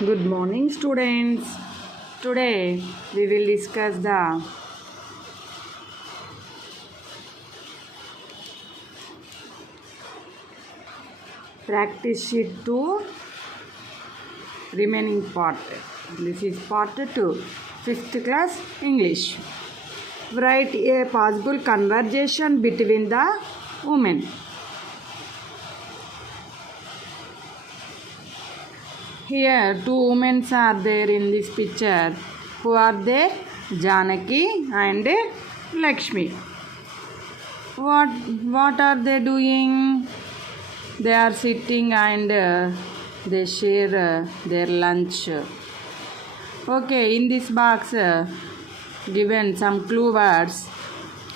Good morning, students. Today we will discuss the practice sheet 2 remaining part. This is part 2, 5th class English. Write a possible conversation between the women. Here two women are there in this picture. Who are they? Janaki and Lakshmi. What are they doing? They are sitting and they share their lunch. Okay, in this box given some clue words.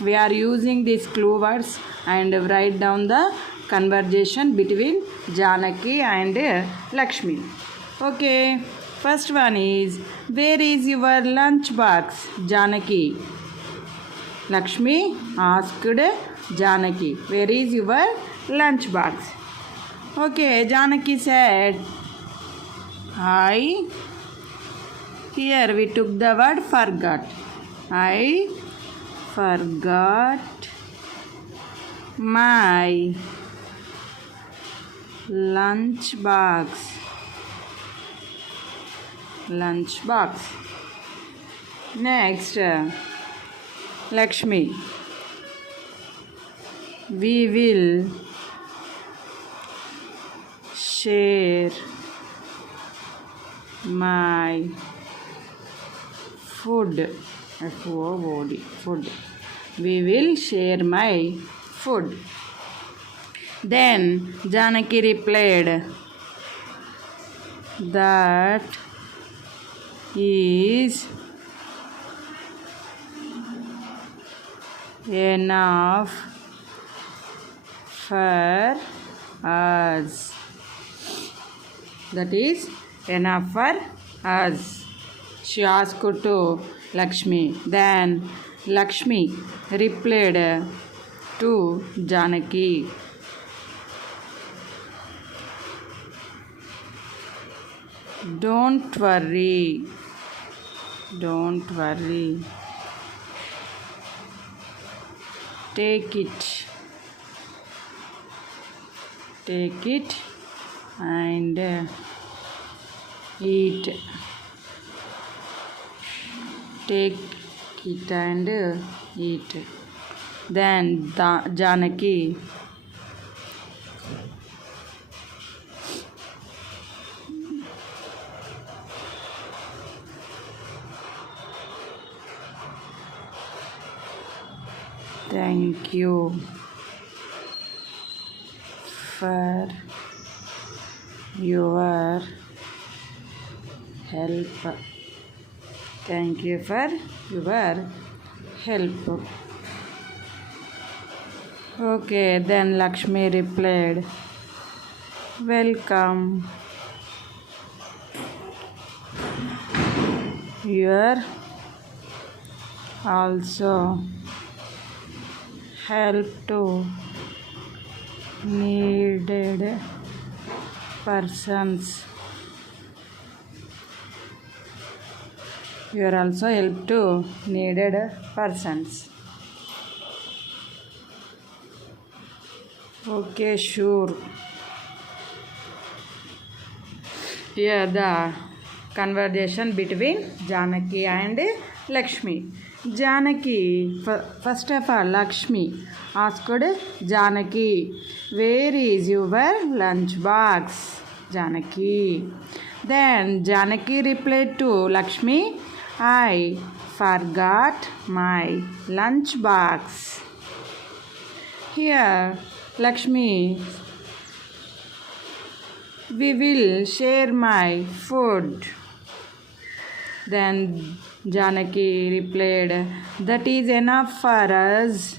We are using these clue words and write down the conversation between Janaki and Lakshmi. Okay, first one is, where is your lunch box, Janaki? Lakshmi asked Janaki, where is your lunch box? Okay, Janaki said, here we took the word forgot. I forgot my lunch box. Next, Lakshmi, we will share my food. Food. We will share my food. Then Janaki replied, that is enough for us. That is enough for us. She asked to Lakshmi. Then Lakshmi replied to Janaki, Don't worry. Take it and eat. Take it and eat. Then Janaki Thank you for your help. Thank you for your help. Okay, then Lakshmi replied, welcome. You also help to needed persons. You are also help to needed persons. Okay, sure. Here the conversation between Janaki and Lakshmi. Janaki, first of all, Lakshmi asked Janaki, where is your lunch box, Janaki? Then Janaki replied to Lakshmi, I forgot my lunch box. Here, Lakshmi, we will share my food. Then Janaki replied, that is enough for us.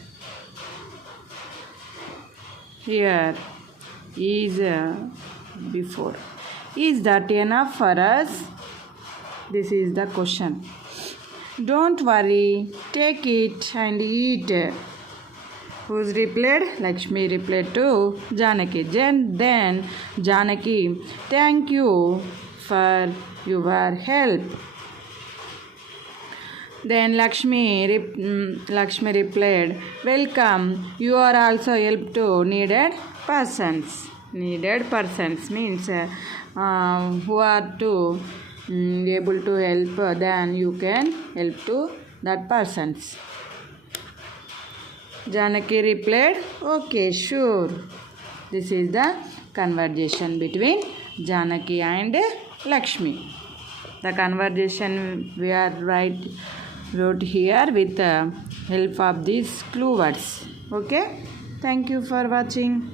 Here is before. Is that enough for us? This is the question. Don't worry, take it and eat. Who's replied? Lakshmi replied to Janaki. Then Janaki, thank you for your help. Then Lakshmi replied, welcome. You are also help to needed persons. Needed persons means who are to able to help, then you can help to that persons. Janaki replied, okay, sure. This is the conversation between Janaki and Lakshmi. The conversation we are wrote here with the help of these clue words. Okay, thank you for watching.